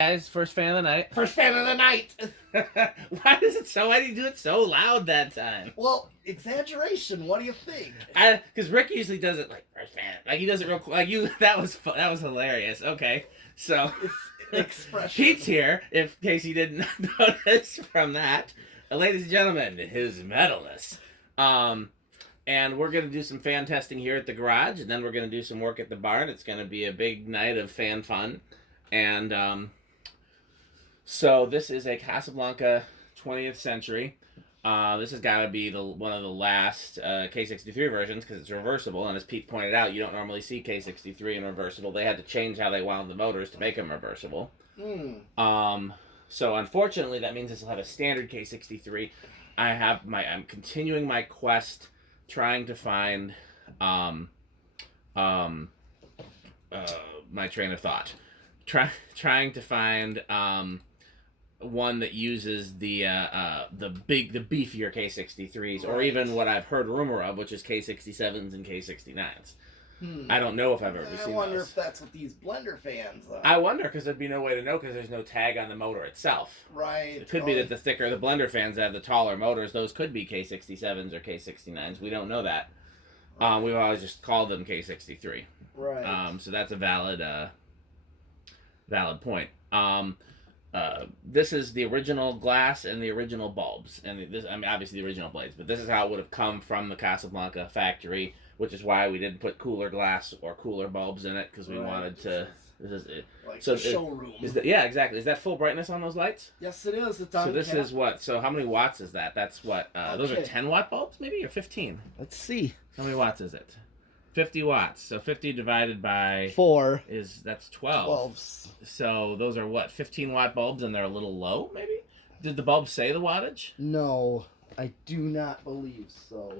Guys, first fan of the night. First fan of the night. Why do you do it so loud that time? Well, exaggeration. What do you think? Because Rick usually does it like first fan, like he does it real like you. That was hilarious. Okay, so It's expression. Pete's here. In case you didn't notice from that, ladies and gentlemen, his metalness. And we're gonna do some fan testing here at the garage, and then we're gonna do some work at the barn. It's gonna be a big night of fan fun, and so this is a Casablanca 20th century. This has got to be one of the last K63 versions because it's reversible. And as Pete pointed out, you don't normally see K63 in reversible. They had to change how they wound the motors to make them reversible. So unfortunately, that means this will have a standard K63. I'm continuing my quest, trying to find my train of thought. Trying to find one that uses the beefier K63s, or even what I've heard rumor of, which is K67s and K69s. I don't know if I've ever seen those. I wonder if that's what these blender fans are. I wonder, because there'd be no way to know because there's no tag on the motor itself. Right. It could be that the thicker the blender fans have, the taller motors, those could be K67s or K69s. We don't know that. We've always just called them K63. Right. So that's a valid point. This is the original glass and the original bulbs, and this, I mean, obviously the original blades, but this is how it would have come from the Casablanca factory, which is why we didn't put cooler glass or cooler bulbs in it, because we wanted to. This is it. Like so the showroom. Yeah, exactly. Is that full brightness on those lights? Yes, it is. It's on. So this is what? So how many watts is that? That's what? Those are 10-watt bulbs, maybe, or 15. Let's see. How many watts is it? 50 watts. So 50 divided by 4 that's 12. 12. So those are what, 15-watt bulbs, and they're a little low, maybe? Did the bulb say the wattage? No, I do not believe so.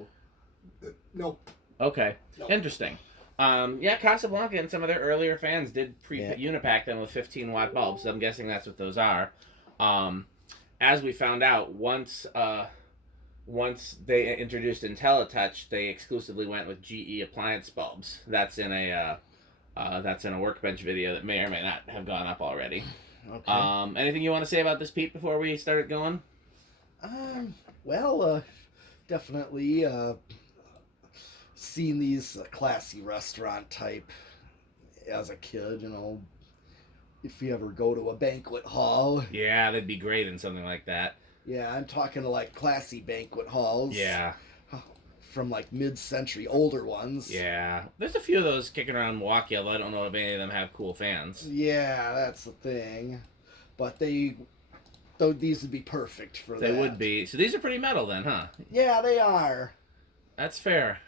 Nope. Okay, Nope. Interesting. Yeah, Casablanca and some of their earlier fans did unipack them with 15-watt bulbs, so I'm guessing that's what those are. As we found out, once they introduced IntelliTouch, they exclusively went with GE appliance bulbs. That's in a workbench video that may or may not have gone up already. Okay. Anything you want to say about this, Pete, before we start going? Well, definitely seen these classy restaurant type as a kid, you know. If you ever go to a banquet hall. Yeah, that'd be great in something like that. Yeah, I'm talking to like classy banquet halls. Yeah. From like mid-century, older ones. Yeah. There's a few of those kicking around Milwaukee, although I don't know if any of them have cool fans. Yeah, that's the thing. But these would be perfect for that. They would be. So these are pretty metal then, huh? Yeah, they are. That's fair.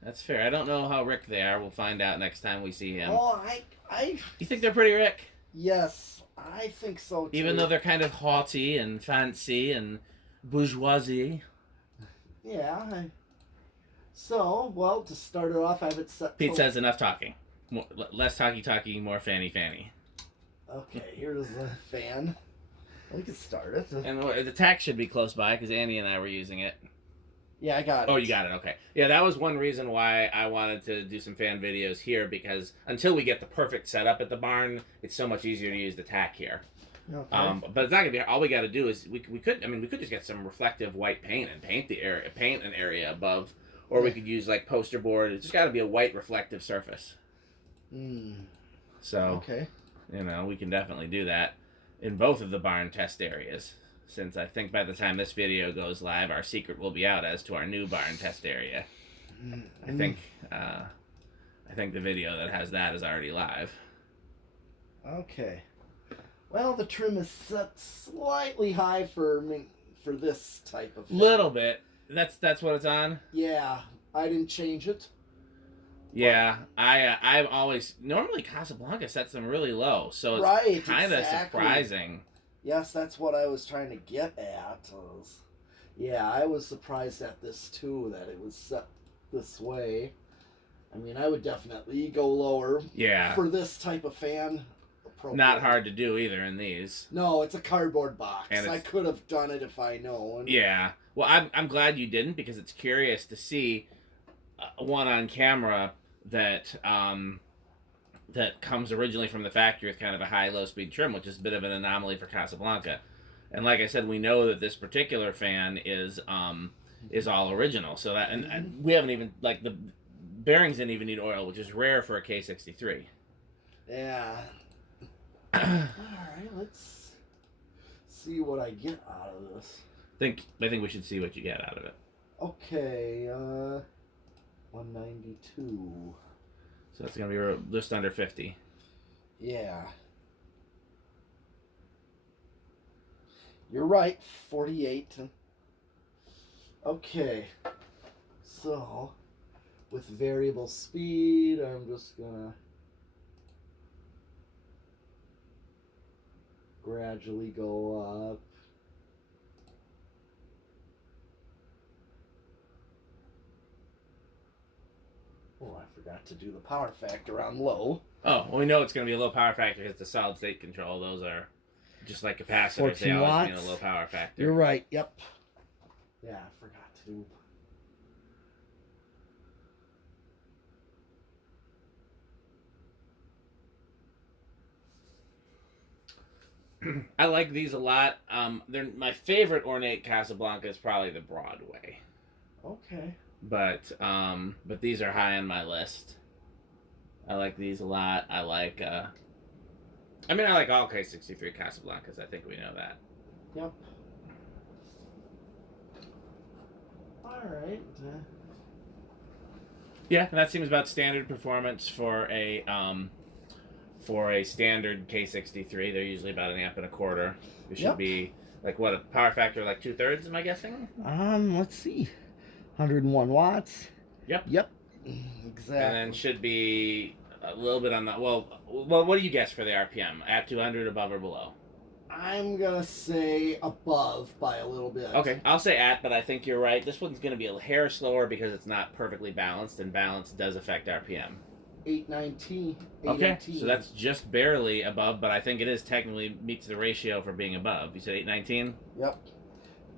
That's fair. I don't know how Rick they are. We'll find out next time we see him. Oh, You think they're pretty Rick? Yes, I think so too. Even though they're kind of haughty and fancy and bourgeoisie. Yeah. So, well, to start it off, I have it set. Pete says enough talking. Less talky, more fanny. Okay, here's the fan. We can start it. And the tack should be close by because Andy and I were using it. Yeah, I got it. Oh, you got it. Okay. Yeah, that was one reason why I wanted to do some fan videos here, because until we get the perfect setup at the barn, it's so much easier to use the tack here. Okay. But it's not gonna be. All we got to do is we could just get some reflective white paint and paint an area above, or we could use like poster board. It's just got to be a white reflective surface. So okay. You know, we can definitely do that in both of the barn test areas. Since I think by the time this video goes live, our secret will be out as to our new barn test area. I think the video that has that is already live. Okay. Well, the trim is set slightly high for this type of thing. Little bit. That's what it's on. Yeah, I didn't change it. Yeah, I'm always normally Casablanca sets them really low, so it's kind of surprising. Yes, that's what I was trying to get at. Yeah, I was surprised at this too, that it was set this way. I mean, I would definitely go lower. Yeah. For this type of fan. Not hard to do either in these. No, it's a cardboard box. And I could have done it if I known. Yeah. Well, I'm glad you didn't, because it's curious to see one on camera that that comes originally from the factory with kind of a high low speed trim, which is a bit of an anomaly for Casablanca. And like I said, we know that this particular fan is all original. So that and we haven't even like the bearings didn't even need oil, which is rare for a K63. Yeah. All right, let's see what I get out of this. I think we should see what you get out of it. Okay, 192. So that's gonna be just under 50. Yeah. You're right, 48. Okay. So, with variable speed, I'm just gonna gradually go up. Oh, I forgot to do the power factor on low. Oh, well, we know it's going to be a low power factor because it's a solid state control. Those are just like capacitors. They always mean a low power factor. You're right. Yep. Yeah, I forgot to do. I like these a lot. They're my favorite ornate Casablanca is probably the Broadway. Okay. But these are high on my list. I like these a lot. I like all K63 Casablancas. I think we know that. Yep. All right. Yeah, and that seems about standard performance for a standard K63. They're usually about 1.25 amps. It should be like what a power factor like 2/3. Am I guessing? Let's see. 101 watts. Yep. Yep. Exactly. And then should be a little bit on the well. What do you guess for the RPM? At 200, above or below? I'm gonna say above by a little bit. Okay, I'll say at, but I think you're right. This one's gonna be a hair slower because it's not perfectly balanced, and balance does affect RPM. 819. Okay, so that's just barely above, but I think it is technically meets the ratio for being above. You said 819. Yep.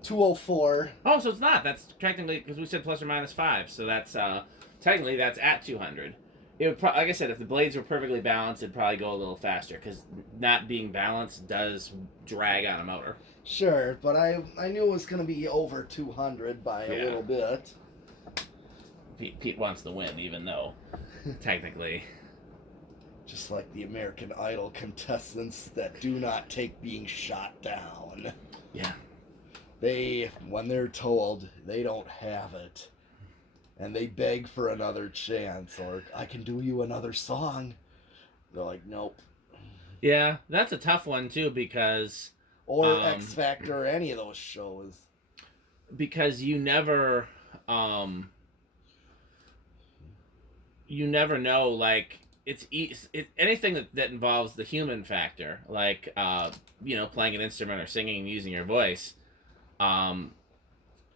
204. Oh, so it's not. That's technically because we said plus or minus 5. So that's technically that's at 200. It would like I said, if the blades were perfectly balanced, it'd probably go a little faster because not being balanced does drag on a motor. Sure, but I knew it was going to be over 200 by a little bit. Pete wants the win, even though technically. Just like the American Idol contestants that do not take being shot down. Yeah. When they're told they don't have it, and they beg for another chance, or I can do you another song, they're like, nope. Yeah, that's a tough one too because. Or X Factor or any of those shows. Because you never know, like it's anything that involves the human factor, like playing an instrument or singing and using your voice.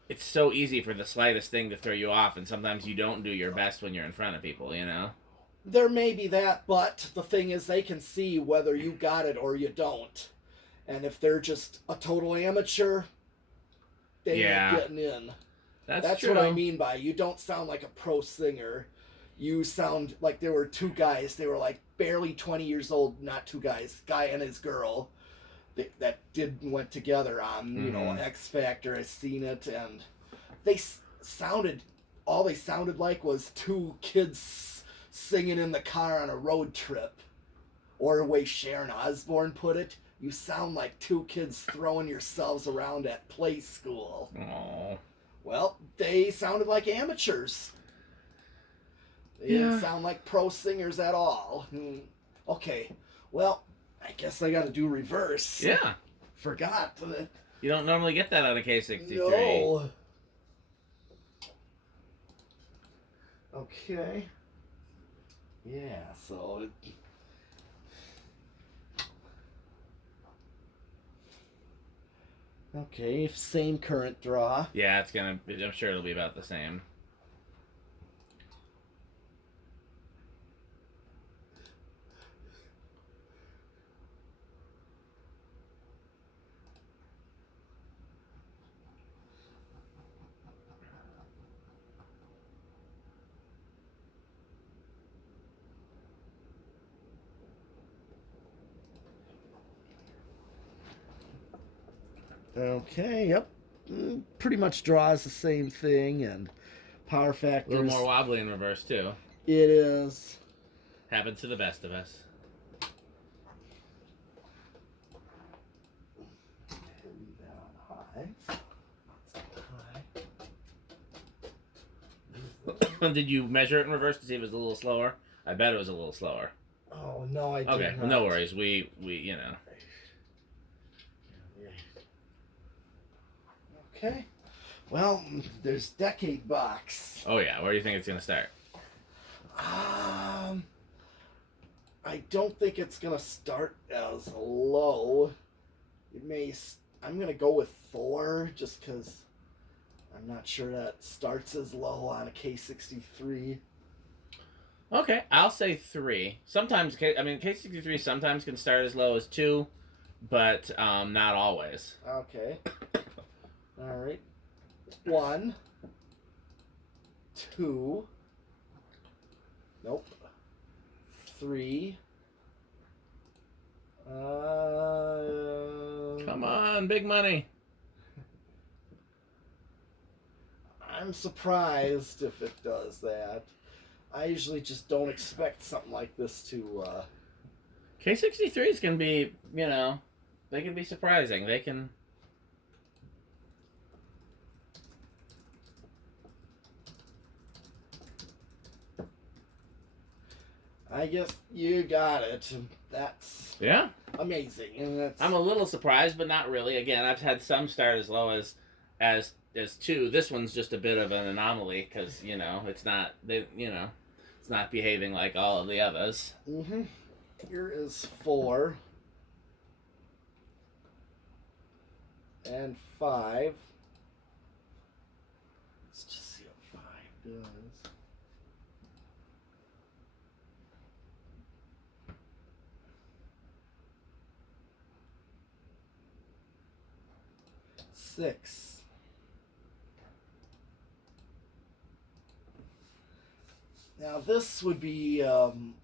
It's so easy for the slightest thing to throw you off, and sometimes you don't do your best when you're in front of people, There may be that, but the thing is they can see whether you got it or you don't. And if they're just a total amateur, they ain't getting in. That's true. what I mean by you don't sound like a pro singer. You sound like there were two guys. They were like barely 20 years old, not two guys, guy and his girl. That went together on X Factor. I've seen it, and they sounded like was two kids singing in the car on a road trip, or the way Sharon Osbourne put it, you sound like two kids throwing yourselves around at play school. Aww. Well, they sounded like amateurs. They didn't sound like pro singers at all. Okay, well, I guess I got to do reverse. Yeah. Forgot. You don't normally get that on a K63. No. Okay. Yeah, so... Okay, same current draw. Yeah, I'm sure it'll be about the same. Okay, yep. Pretty much draws the same thing, and power A factors. little more wobbly in reverse too. It is. Happens to the best of us. Leave that on high. Did you measure it in reverse to see if it was a little slower? I bet it was a little slower. Oh no, I did Okay, not. well, no worries. We you know. Okay. Well, there's decade box. Oh yeah, where do you think it's gonna start? I don't think it's gonna start as low. It may. I'm gonna go with 4, just because I'm not sure that starts as low on a K63. Okay, I'll say 3. Sometimes K63 sometimes can start as low as 2, but not always. Okay. All right. 1, 2. Nope. 3. Come on, big money. I'm surprised if it does that. I usually just don't expect something like this to. K63s can be, you know, they can be surprising. They can. I guess you got it. That's Yeah. amazing, and that's. I'm a little surprised, but not really. Again, I've had some start as low as 2. This one's just a bit of an anomaly because it's not it's not behaving like all of the others. Here is 4 and 5. Let's just see what 5 does. Six. Now this would be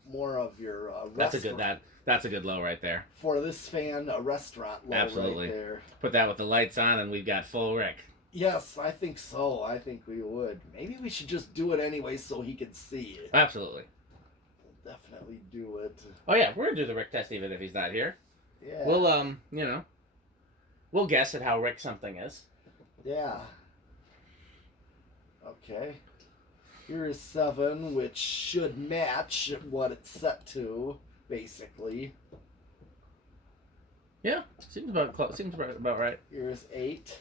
more of your That's a good low right there. For this fan, a restaurant low. Absolutely. Right there. Put that with the lights on, and we've got full Rick. Yes, I think so. I think we would. Maybe we should just do it anyway so he can see it. Absolutely. We'll definitely do it. Oh yeah, we're gonna do the Rick test even if he's not here. Yeah. We'll we'll guess at how Rick something is. Yeah. Okay. Here is 7, which should match what it's set to, basically. Yeah, seems about right. Here's 8.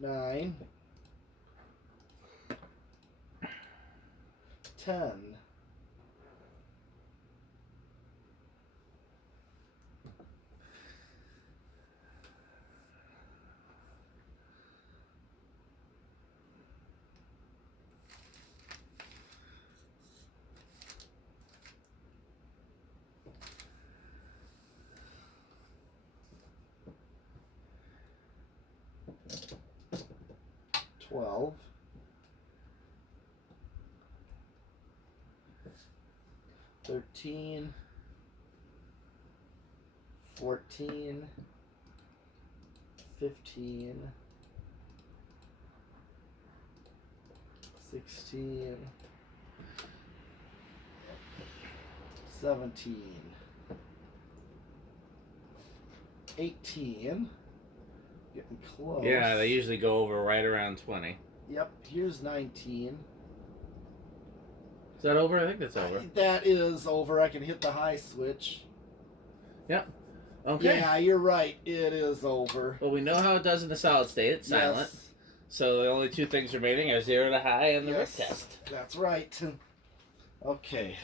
9. 10. 12. 13. 14. 15. 16. 17. 18. Getting close. Yeah, they usually go over right around 20. Yep, here's 19. Is that over? I think that's over. That is over. I can hit the high switch. Yep. Okay. Yeah, you're right. It is over. Well, we know how it does in the solid state. It's silent. Yes. So the only 2 things remaining are 0 to high and the Rick test. That's right. Okay.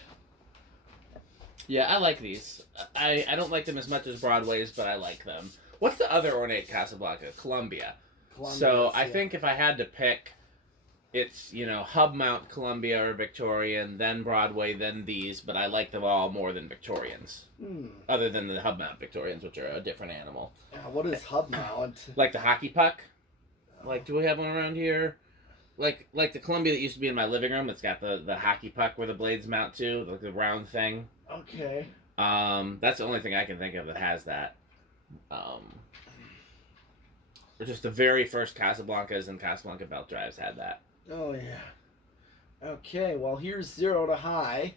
Yeah, I like these. I don't like them as much as Broadway's, but I like them. What's the other ornate Casablanca? Columbia. So I think if I had to pick, it's, hub mount Columbia or Victorian, then Broadway, then these, but I like them all more than Victorians. Other than the hub mount Victorians, which are a different animal. What is hub mount? Like the hockey puck? Like, do we have one around here? Like the Columbia that used to be in my living room that's got the hockey puck where the blades mount to, like the round thing. Okay. That's the only thing I can think of that has that. Or just the very first Casablancas and Casablanca belt drives had that. Oh yeah. Okay, well here's 0 to high,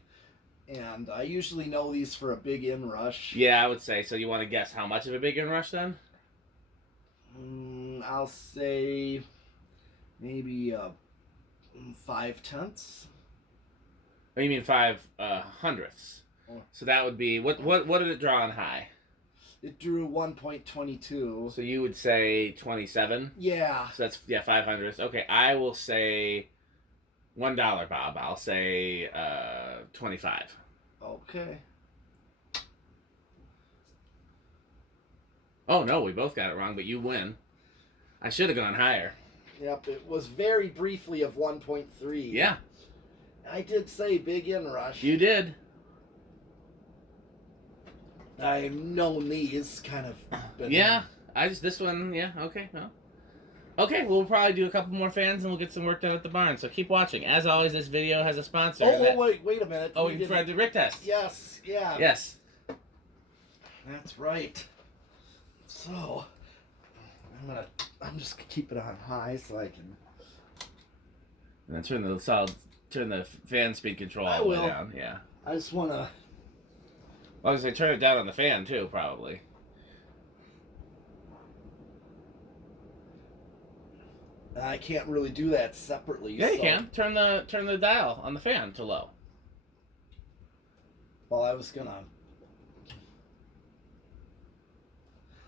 and I usually know these for a big inrush. Yeah, I would say. So you want to guess how much of a big inrush then? I'll say maybe 5/10. Oh, you mean 5/100ths? Oh. So that would be what did it draw on high? It drew 1.22. So you would say 27. Yeah. So that's 5/100ths. Okay, I will say $1, Bob. I'll say 25. Okay. Oh no, we both got it wrong, but you win. I should have gone higher. Yep, it was very briefly of 1.3. Yeah, I did say big inrush. you did. I've known these kind of. Yeah, this one. Yeah, okay, no. Okay, we'll probably do a couple more fans and we'll get some work done at the barn. So keep watching. As always, this video has a sponsor. Oh, wait a minute. Oh, we tried the Rick test. Yes, yeah. Yes. That's right. So, I'm just gonna keep it on high so I can. And then turn the fan speed control all the way down. Yeah. I just wanna. I was gonna say turn it down on the fan too, probably. I can't really do that separately. Yeah, you can. Turn the dial on the fan to low. Well, I was gonna.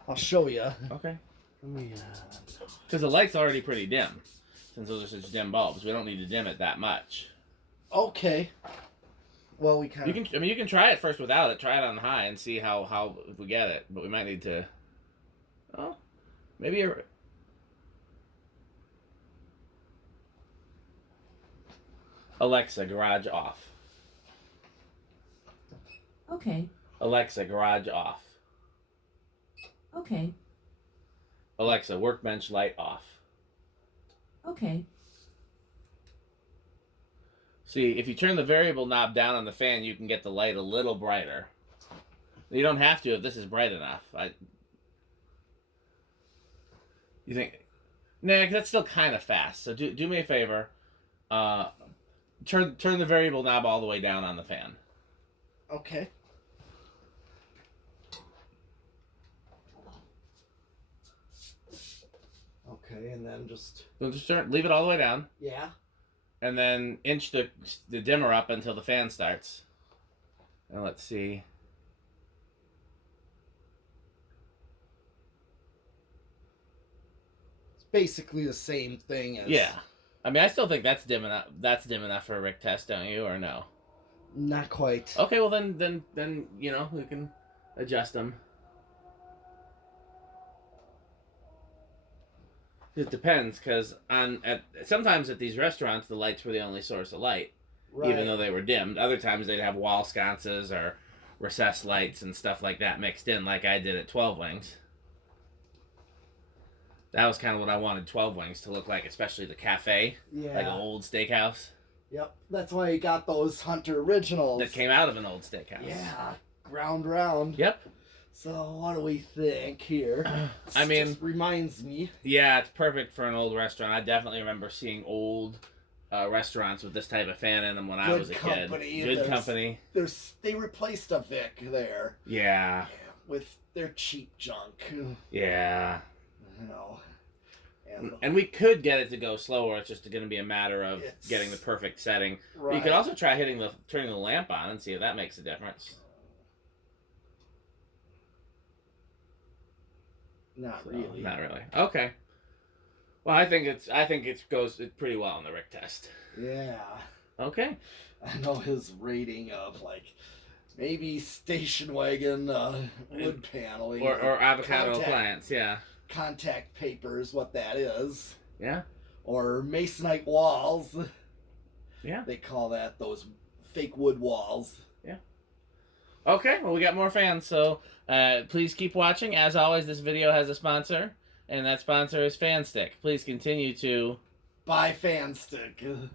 I'll show you. Okay. Let me. Because the light's already pretty dim, since those are such dim bulbs. We don't need to dim it that much. Okay. Well, we kind of. You can try it first without it. Try it on high and see how if we get it. But we might need to. Oh, maybe Alexa, garage off. Okay. Alexa, garage off. Okay. Alexa, workbench light off. Okay. See, if you turn the variable knob down on the fan, you can get the light a little brighter. You don't have to if this is bright enough. You think? Nah, that's still kind of fast. So do me a favor. Turn the variable knob all the way down on the fan. Okay. Okay, and then just. So just leave it all the way down. Yeah. And then inch the dimmer up until the fan starts. And let's see. It's basically the same thing as. Yeah. I mean, I still think that's dim enough. That's dim enough for a Rick test, don't you? Or no? Not quite. Okay, well then you know we can adjust them. It depends, because sometimes at these restaurants the lights were the only source of light, Right. even though they were dimmed. Other times they'd have wall sconces or recessed lights and stuff like that mixed in, like I did at 12 Wings. That was kind of what I wanted 12 Wings to look like, especially the cafe, Yeah. like an old steakhouse. Yep. That's why you got those Hunter Originals. That came out of an old steakhouse. Yeah. Ground round. Yep. So what do we think here? I mean, just reminds me. Yeah, it's perfect for an old restaurant. I definitely remember seeing old restaurants with this type of fan in them when I was a kid. Good company. They replaced a Vic there. Yeah. With their cheap junk. Yeah. You know. And we could get it to go slower. It's just going to be a matter of getting the perfect setting. Right. But you could also try turning the lamp on and see if that makes a difference. Not really. Not really. Okay. Well, I think it goes pretty well on the Rick test. Yeah. Okay. I know his rating of like maybe station wagon wood paneling or avocado appliance. Yeah. Contact paper is what that is. Yeah. Or masonite walls. Yeah. They call that those fake wood walls. Yeah. Okay, well, we got more fans, so please keep watching. As always, this video has a sponsor, and that sponsor is FanStick. Please continue to buy FanStick.